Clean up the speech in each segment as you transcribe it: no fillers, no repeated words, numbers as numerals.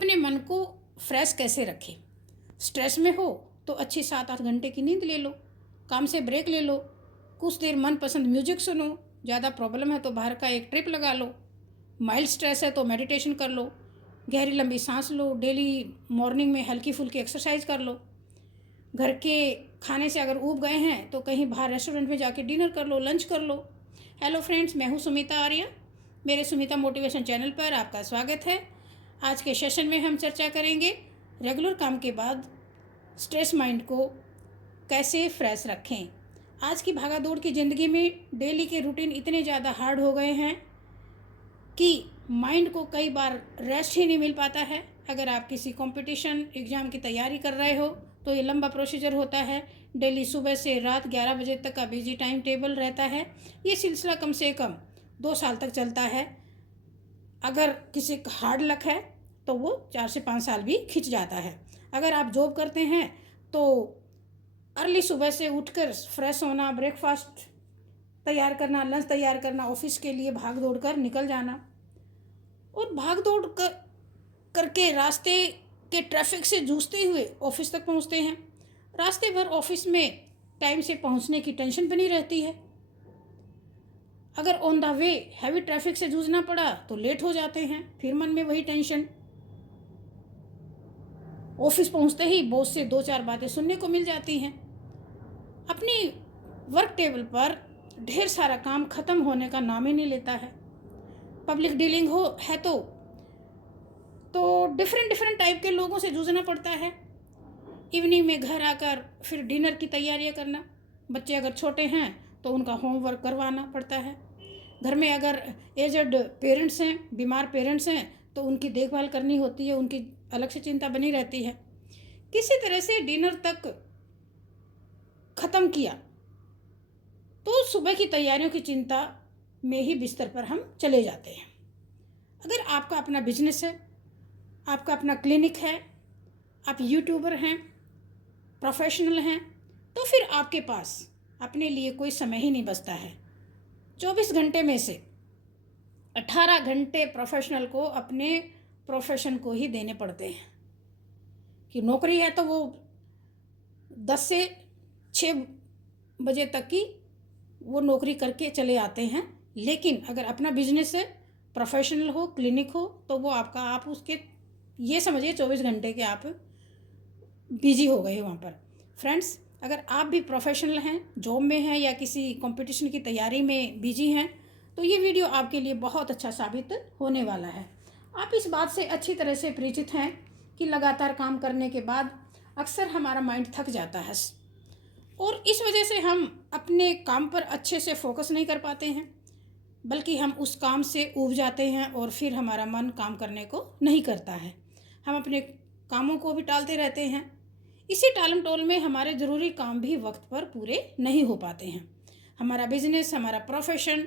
अपने मन को फ्रेश कैसे रखें। स्ट्रेस में हो तो अच्छी 7-8 घंटे की नींद ले लो, काम से ब्रेक ले लो, कुछ देर मनपसंद म्यूजिक सुनो, ज़्यादा प्रॉब्लम है तो बाहर का एक ट्रिप लगा लो, माइल्ड स्ट्रेस है तो मेडिटेशन कर लो, गहरी लंबी सांस लो, डेली मॉर्निंग में हल्की फुल्की एक्सरसाइज कर लो। घर के खाने से अगर ऊब गए हैं तो कहीं बाहर रेस्टोरेंट में जाके डिनर कर लो, लंच कर लो। हेलो फ्रेंड्स, मैं हूँ सुमिता आर्य। मेरे सुमिता मोटिवेशन चैनल पर आपका स्वागत है। आज के सेशन में हम चर्चा करेंगे रेगुलर काम के बाद स्ट्रेस माइंड को कैसे फ्रेश रखें। आज की भागा दौड़ की ज़िंदगी में डेली के रूटीन इतने ज़्यादा हार्ड हो गए हैं कि माइंड को कई बार रेस्ट ही नहीं मिल पाता है। अगर आप किसी कंपटीशन एग्ज़ाम की तैयारी कर रहे हो तो ये लंबा प्रोसीजर होता है। डेली सुबह से रात 11 बजे तक का बिजी टाइम टेबल रहता है। ये सिलसिला कम से कम 2 साल तक चलता है। अगर किसी का हार्ड लक है तो वो 4 से 5 साल भी खिंच जाता है। अगर आप जॉब करते हैं तो अर्ली सुबह से उठकर फ्रेश होना, ब्रेकफास्ट तैयार करना, लंच तैयार करना, ऑफिस के लिए भाग दौड़ कर निकल जाना और भाग दौड़ करके रास्ते के ट्रैफिक से जूझते हुए ऑफिस तक पहुंचते हैं। रास्ते भर ऑफिस में टाइम से पहुंचने की टेंशन बनी रहती है। अगर on the way heavy traffic से जूझना पड़ा तो लेट हो जाते हैं, फिर मन में वही टेंशन। ऑफिस पहुंचते ही बॉस से 2-4 बातें सुनने को मिल जाती हैं। अपनी वर्क टेबल पर ढेर सारा काम खत्म होने का नाम ही नहीं लेता है। पब्लिक डीलिंग हो है तो डिफरेंट टाइप के लोगों से जूझना पड़ता है। इवनिंग में घर आकर फिर डिनर की तैयारियां करना। बच्चे अगर छोटे हैं तो उनका होमवर्क करवाना पड़ता है। घर में अगर एजड पेरेंट्स हैं, बीमार पेरेंट्स हैं तो उनकी देखभाल करनी होती है, उनकी अलग से चिंता बनी रहती है। किसी तरह से डिनर तक ख़त्म किया तो सुबह की तैयारियों की चिंता में ही बिस्तर पर हम चले जाते हैं। अगर आपका अपना बिजनेस है, आपका अपना क्लिनिक है, आप यूट्यूबर हैं, प्रोफेशनल हैं, तो फिर आपके पास अपने लिए कोई समय ही नहीं बचता है। 24 घंटे में से 18 घंटे प्रोफेशनल को अपने प्रोफेशन को ही देने पड़ते हैं। कि नौकरी है तो वो 10 से 6 बजे तक की वो नौकरी करके चले आते हैं। लेकिन अगर अपना बिजनेस है, प्रोफेशनल हो, क्लिनिक हो, तो वो आप उसके ये समझिए 24 घंटे के आप बिजी हो गए वहाँ पर। फ्रेंड्स, अगर आप भी प्रोफेशनल हैं, जॉब में हैं या किसी कंपटीशन की तैयारी में बिजी हैं तो ये वीडियो आपके लिए बहुत अच्छा साबित होने वाला है। आप इस बात से अच्छी तरह से परिचित हैं कि लगातार काम करने के बाद अक्सर हमारा माइंड थक जाता है और इस वजह से हम अपने काम पर अच्छे से फोकस नहीं कर पाते हैं, बल्कि हम उस काम से ऊब जाते हैं और फिर हमारा मन काम करने को नहीं करता है। हम अपने कामों को भी टालते रहते हैं। इसी टालम टोल में हमारे ज़रूरी काम भी वक्त पर पूरे नहीं हो पाते हैं। हमारा बिजनेस, हमारा प्रोफेशन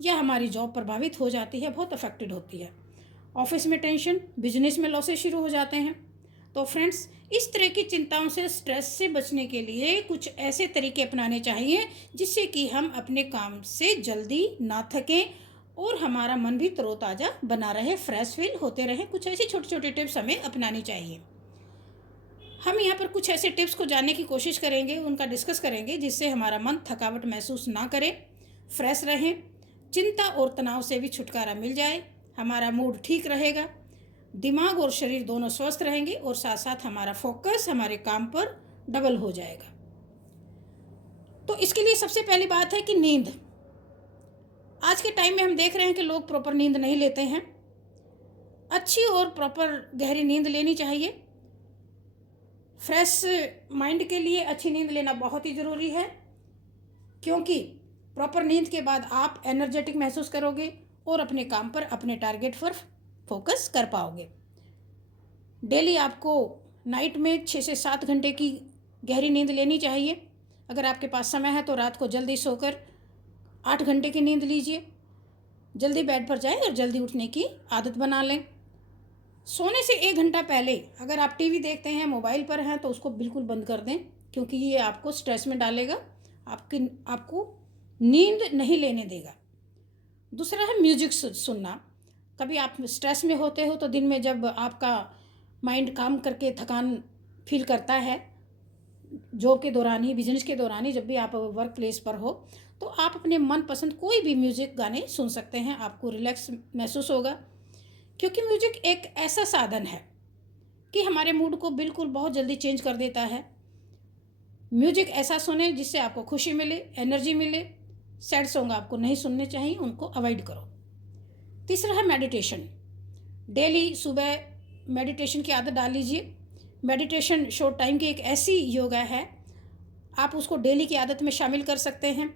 या हमारी जॉब प्रभावित हो जाती है, बहुत अफेक्टेड होती है। ऑफिस में टेंशन, बिजनेस में लॉसेस शुरू हो जाते हैं। तो फ्रेंड्स, इस तरह की चिंताओं से, स्ट्रेस से बचने के लिए कुछ ऐसे तरीके अपनाने चाहिए जिससे कि हम अपने काम से जल्दी ना थकें और हमारा मन भी तरोताज़ा बना रहे, फ्रेश फील होते रहे। कुछ ऐसी छोटी छोटी टिप्स हमें अपनानी चाहिए। हम यहाँ पर कुछ ऐसे टिप्स को जानने की कोशिश करेंगे, उनका डिस्कस करेंगे जिससे हमारा मन थकावट महसूस ना करे, फ्रेश रहे, चिंता और तनाव से भी छुटकारा मिल जाए, हमारा मूड ठीक रहेगा, दिमाग और शरीर दोनों स्वस्थ रहेंगे और साथ साथ हमारा फोकस हमारे काम पर डबल हो जाएगा। तो इसके लिए सबसे पहली बात है कि नींद। आज के टाइम में हम देख रहे हैं कि लोग प्रॉपर नींद नहीं लेते हैं। अच्छी और प्रॉपर गहरी नींद लेनी चाहिए। फ्रेश माइंड के लिए अच्छी नींद लेना बहुत ही ज़रूरी है, क्योंकि प्रॉपर नींद के बाद आप एनर्जेटिक महसूस करोगे और अपने काम पर, अपने टारगेट पर फोकस कर पाओगे। डेली आपको नाइट में 6 से 7 घंटे की गहरी नींद लेनी चाहिए। अगर आपके पास समय है तो रात को जल्दी सोकर 8 घंटे की नींद लीजिए। जल्दी बेड पर जाएं और जल्दी उठने की आदत बना लें। सोने से 1 घंटा पहले अगर आप टीवी देखते हैं, मोबाइल पर हैं, तो उसको बिल्कुल बंद कर दें, क्योंकि ये आपको स्ट्रेस में डालेगा, आपको नींद नहीं लेने देगा। दूसरा है म्यूजिक सुनना। कभी आप स्ट्रेस में होते हो तो दिन में जब आपका माइंड काम करके थकान फील करता है, जॉब के दौरान ही, बिजनेस के दौरान ही, जब भी आप वर्क प्लेस पर हो, तो आप अपने मनपसंद कोई भी म्यूज़िक गाने सुन सकते हैं, आपको रिलैक्स महसूस होगा। क्योंकि म्यूज़िक एक ऐसा साधन है कि हमारे मूड को बिल्कुल बहुत जल्दी चेंज कर देता है। म्यूजिक ऐसा सुने जिससे आपको खुशी मिले, एनर्जी मिले। सैड सॉन्ग आपको नहीं सुनने चाहिए, उनको अवॉइड करो। तीसरा है मेडिटेशन। डेली सुबह मेडिटेशन की आदत डाल लीजिए। मेडिटेशन शॉर्ट टाइम की एक ऐसी योगा है, आप उसको डेली की आदत में शामिल कर सकते हैं।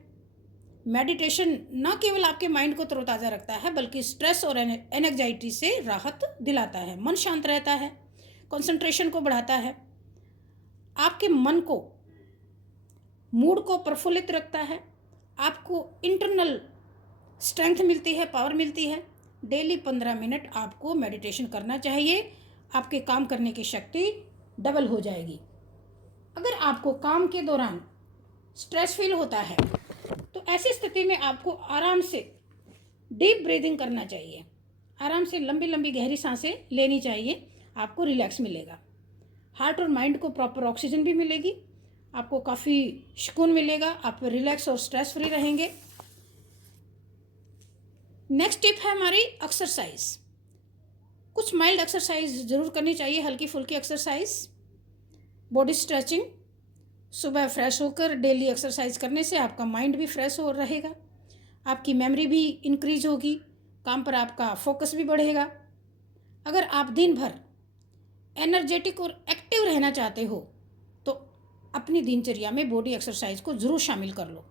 मेडिटेशन न केवल आपके माइंड को तरोताज़ा रखता है, बल्कि स्ट्रेस और एंग्जाइटी से राहत दिलाता है, मन शांत रहता है, कंसंट्रेशन को बढ़ाता है, आपके मन को, मूड को प्रफुल्लित रखता है, आपको इंटरनल स्ट्रेंथ मिलती है, पावर मिलती है। डेली 15 मिनट आपको मेडिटेशन करना चाहिए, आपके काम करने की शक्ति डबल हो जाएगी। अगर आपको काम के दौरान स्ट्रेस फील होता है तो ऐसी स्थिति में आपको आराम से डीप ब्रीदिंग करना चाहिए, आराम से लंबी लंबी गहरी सांसें लेनी चाहिए, आपको रिलैक्स मिलेगा। हार्ट और माइंड को प्रॉपर ऑक्सीजन भी मिलेगी, आपको काफ़ी सुकून मिलेगा, आप रिलैक्स और स्ट्रेस फ्री रहेंगे। नेक्स्ट टिप है हमारी एक्सरसाइज। कुछ माइल्ड एक्सरसाइज ज़रूर करनी चाहिए, हल्की फुल्की एक्सरसाइज, बॉडी स्ट्रेचिंग। सुबह फ्रेश होकर डेली एक्सरसाइज करने से आपका माइंड भी फ्रेश हो रहेगा, आपकी मेमोरी भी इंक्रीज होगी, काम पर आपका फोकस भी बढ़ेगा। अगर आप दिन भर एनर्जेटिक और एक्टिव रहना चाहते हो तो अपनी दिनचर्या में बॉडी एक्सरसाइज को ज़रूर शामिल कर लो।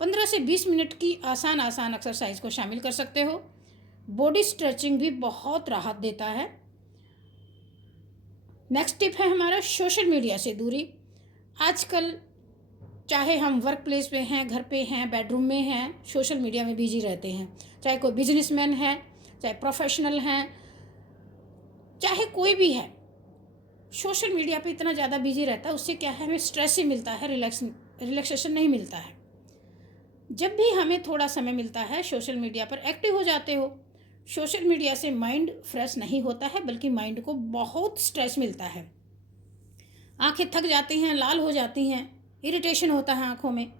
15 से 20 मिनट की आसान एक्सरसाइज को शामिल कर सकते हो। बॉडी स्ट्रेचिंग भी बहुत राहत देता है। नेक्स्ट टिप है हमारा सोशल मीडिया से दूरी। आजकल चाहे हम वर्क प्लेस पे हैं, घर पे हैं, बेडरूम में हैं, सोशल मीडिया में बिजी रहते हैं। चाहे कोई बिजनेसमैन है, चाहे प्रोफेशनल हैं, चाहे कोई भी है, सोशल मीडिया पे इतना ज़्यादा बिजी रहता है, उससे क्या है, हमें स्ट्रेस ही मिलता है, रिलैक्सेशन नहीं मिलता है। जब भी हमें थोड़ा समय मिलता है सोशल मीडिया पर एक्टिव हो जाते हो। सोशल मीडिया से माइंड फ्रेश नहीं होता है, बल्कि माइंड को बहुत स्ट्रेस मिलता है। आंखें थक जाती हैं, लाल हो जाती हैं, इरिटेशन होता है आंखों में,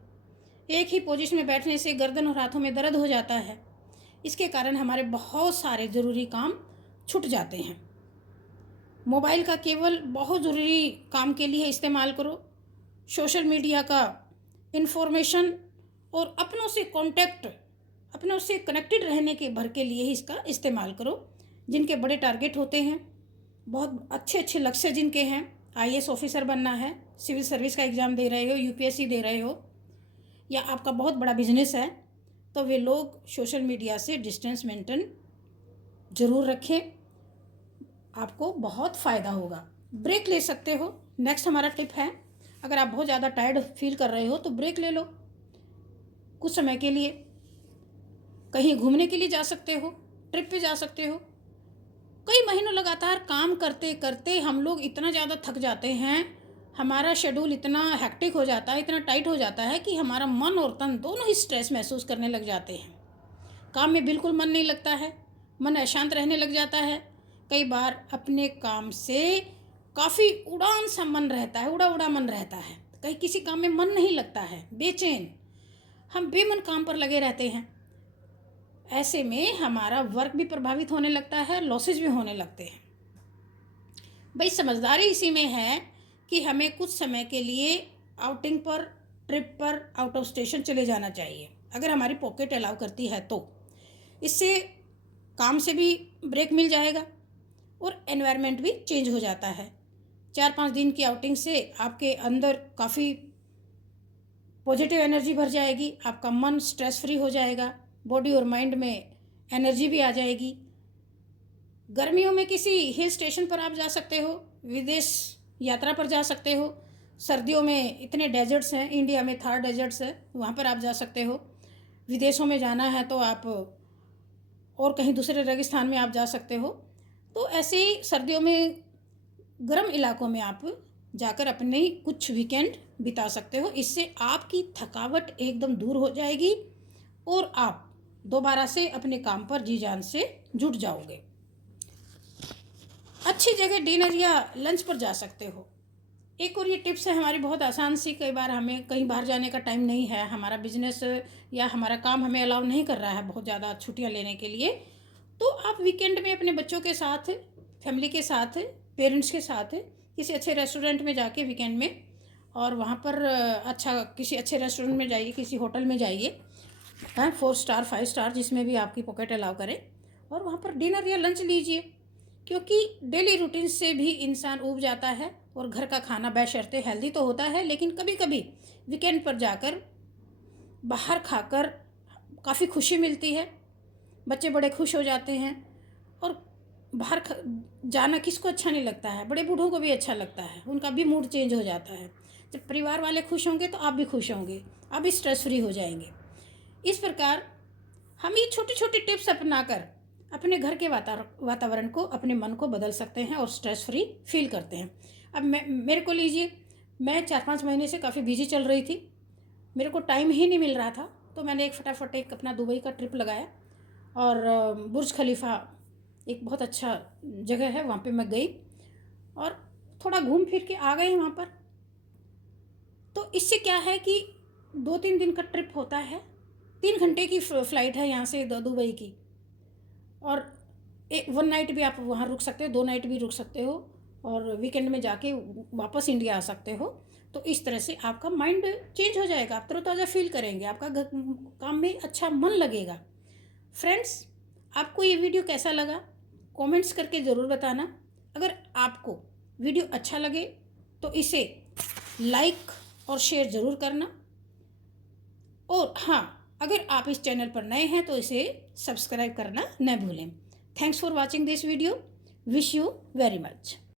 एक ही पोजीशन में बैठने से गर्दन और हाथों में दर्द हो जाता है। इसके कारण हमारे बहुत सारे ज़रूरी काम छूट जाते हैं। मोबाइल का केवल बहुत ज़रूरी काम के लिए इस्तेमाल करो। सोशल मीडिया का इन्फॉर्मेशन और अपनों से कनेक्टेड रहने के भर के लिए ही इसका इस्तेमाल करो। जिनके बड़े टारगेट होते हैं, बहुत अच्छे अच्छे लक्ष्य जिनके हैं, आईएएस ऑफिसर बनना है, सिविल सर्विस का एग्ज़ाम दे रहे हो, यूपीएससी दे रहे हो, या आपका बहुत बड़ा बिजनेस है, तो वे लोग सोशल मीडिया से डिस्टेंस मेंटेन ज़रूर रखें, आपको बहुत फ़ायदा होगा। ब्रेक ले सकते हो। नेक्स्ट हमारा टिप है, अगर आप बहुत ज़्यादा टायर्ड फील कर रहे हो तो ब्रेक ले लो कुछ समय के लिए। कहीं घूमने के लिए जा सकते हो, ट्रिप पे जा सकते हो। कई महीनों लगातार काम करते करते हम लोग इतना ज़्यादा थक जाते हैं, हमारा शेड्यूल इतना हेक्टिक हो जाता है, इतना टाइट हो जाता है कि हमारा मन और तन दोनों ही स्ट्रेस महसूस करने लग जाते हैं। काम में बिल्कुल मन नहीं लगता है, मन अशांत रहने लग जाता है। कई बार अपने काम से काफ़ी उड़ान सा मन रहता है, उड़ा मन रहता है, कहीं किसी काम में मन नहीं लगता है, बेचैन, हम बेमन काम पर लगे रहते हैं। ऐसे में हमारा वर्क भी प्रभावित होने लगता है, लॉसेज भी होने लगते हैं। भाई समझदारी इसी में है कि हमें कुछ समय के लिए आउटिंग पर, ट्रिप पर, आउट ऑफ स्टेशन चले जाना चाहिए, अगर हमारी पॉकेट अलाउ करती है तो। इससे काम से भी ब्रेक मिल जाएगा और एनवायरनमेंट भी चेंज हो जाता है। 4-5 दिन की आउटिंग से आपके अंदर काफ़ी पॉजिटिव एनर्जी भर जाएगी, आपका मन स्ट्रेस फ्री हो जाएगा, बॉडी और माइंड में एनर्जी भी आ जाएगी। गर्मियों में किसी हिल स्टेशन पर आप जा सकते हो, विदेश यात्रा पर जा सकते हो। सर्दियों में इतने डेजर्ट्स हैं, इंडिया में थार डेजर्ट्स है, वहाँ पर आप जा सकते हो। विदेशों में जाना है तो आप और कहीं दूसरे रेगिस्तान में आप जा सकते हो। तो ऐसे ही सर्दियों में गर्म इलाकों में आप जाकर अपने कुछ वीकेंड बिता सकते हो। इससे आपकी थकावट एकदम दूर हो जाएगी और आप दोबारा से अपने काम पर जी जान से जुट जाओगे। अच्छी जगह डिनर या लंच पर जा सकते हो। एक और ये टिप्स है हमारी बहुत आसान सी, कई बार हमें कहीं बाहर जाने का टाइम नहीं है, हमारा बिजनेस या हमारा काम हमें अलाउ नहीं कर रहा है बहुत ज़्यादा छुट्टियां लेने के लिए, तो आप वीकेंड में अपने बच्चों के साथ, फैमिली के साथ, पेरेंट्स के साथ किसी अच्छे रेस्टोरेंट में जाके वीकेंड में, और वहाँ पर अच्छा किसी अच्छे रेस्टोरेंट में जाइए, किसी होटल में जाइए, 4 स्टार 5 स्टार जिसमें भी आपकी पॉकेट अलाउ करे, और वहाँ पर डिनर या लंच लीजिए। क्योंकि डेली रूटीन से भी इंसान ऊब जाता है, और घर का खाना बशर्ते हेल्दी तो होता है, लेकिन कभी कभी वीकेंड पर जाकर बाहर खाकर काफ़ी खुशी मिलती है, बच्चे बड़े खुश हो जाते हैं। और बाहर जाना किसको अच्छा नहीं लगता है, बड़े बूढ़ों को भी अच्छा लगता है, उनका भी मूड चेंज हो जाता है। जब परिवार वाले खुश होंगे तो आप भी खुश होंगे, आप भी स्ट्रेस फ्री हो जाएंगे। इस प्रकार हम ये छोटी छोटी टिप्स अपनाकर अपने घर के वातावरण को, अपने मन को बदल सकते हैं और स्ट्रेस फ्री फील करते हैं। अब मेरे को लीजिए, मैं 4-5 महीने से काफ़ी बिजी चल रही थी, मेरे को टाइम ही नहीं मिल रहा था, तो मैंने फटाफट एक अपना दुबई का ट्रिप लगाया, और बुर्ज खलीफा एक बहुत अच्छा जगह है, वहाँ पे मैं गई और थोड़ा घूम फिर के आ गए वहाँ पर। तो इससे क्या है कि 2-3 दिन का ट्रिप होता है, 3 घंटे की फ़्लाइट है यहाँ से दुबई की, और 1 नाइट भी आप वहाँ रुक सकते हो, 2 नाइट भी रुक सकते हो, और वीकेंड में जाके वापस इंडिया आ सकते हो। तो इस तरह से आपका माइंड चेंज हो जाएगा, आप तरोताज़ा फील करेंगे, आपका काम में अच्छा मन लगेगा। फ्रेंड्स, आपको ये वीडियो कैसा लगा कमेंट्स करके ज़रूर बताना। अगर आपको वीडियो अच्छा लगे तो इसे लाइक और शेयर ज़रूर करना, और हाँ, अगर आप इस चैनल पर नए हैं तो इसे सब्सक्राइब करना न भूलें। Thanks for watching this video, wish you very much.